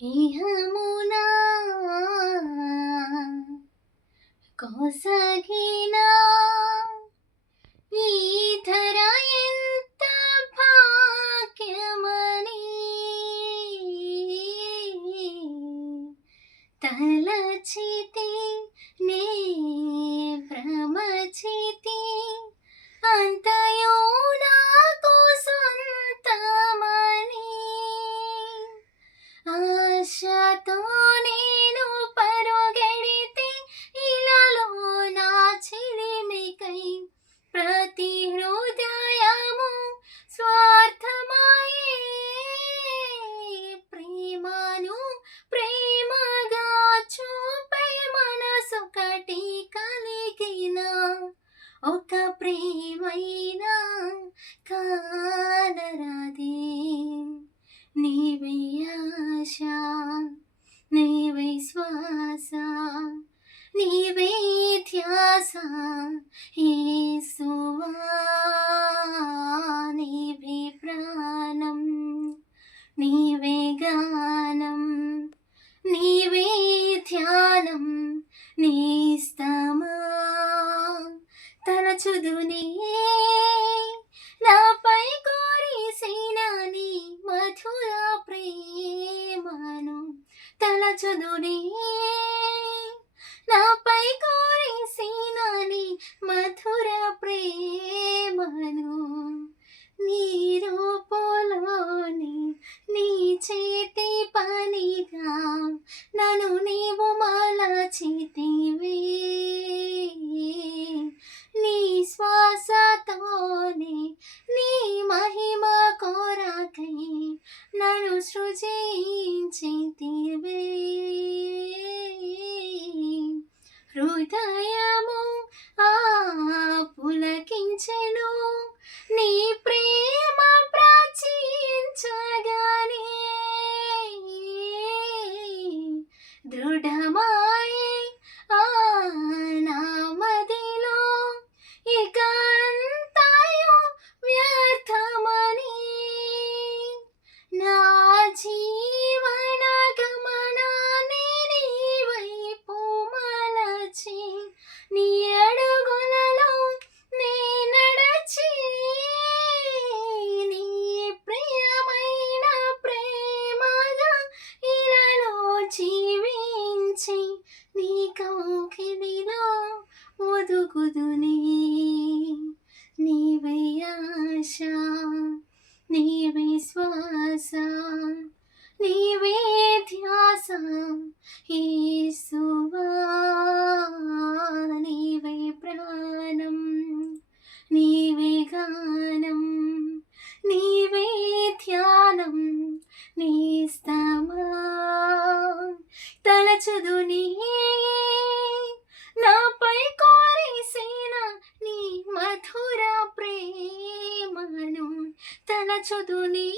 ఇహమునా కొసగినా ఈ ధర ఎంత భాగ్యమని తలచితి నే భ్రమచితి అంతయు నాకు సొంతమని ఆశతో నేను పరుగెడితే ఇలాలో నా చిలిమికై ప్రతి హృదయము స్వార్థమాయే ప్రేమను ప్రేమగా చూపే మనసొకటి కలిగిన ఒక ప్రేమైనా కానరాదే నీవే ఆశ నీవే శ్వాస నీవే ధ్యాస యేసువా నీవే ప్రాణం నీవే గానం నీవే ధ్యానం నేస్తమా తలచుదునే నాపై కోరిసిన నీ మధుర ప్రేమను తలచుదునే నాపై కోరిసిన నీ మధుర ప్రేమను నీ రూపులోని నీ చేతి పనిగా నన్ను నీవు మలచితివే నీ శ్వాసతోనే నీ మహిమ కోరకై నన్ను సృజించితివే హృదయము పులకించెను నీ ప్రేమ ప్రాచించగానే దృఢమాయే నా మదిలో ఇక అంతయు వ్యర్థమని నా జీవన గమనాన్ని నీ వైపు మలచి నీ అడుగులలో నే నడచి నీ ప్రియమైన ప్రేమగా ఇలాలో జీవించి నీ కౌగిలిలో ఒదుగుదునే నీవే ఆశ నీవే శ్వాస నీవే ధ్యాస యేసువా నీవే ప్రాణం నీవే గానం నీవే ధ్యానం నేస్తమా తలచుదునే నాపై కోరిసిన నీ మధుర ప్రేమను తలచుదునే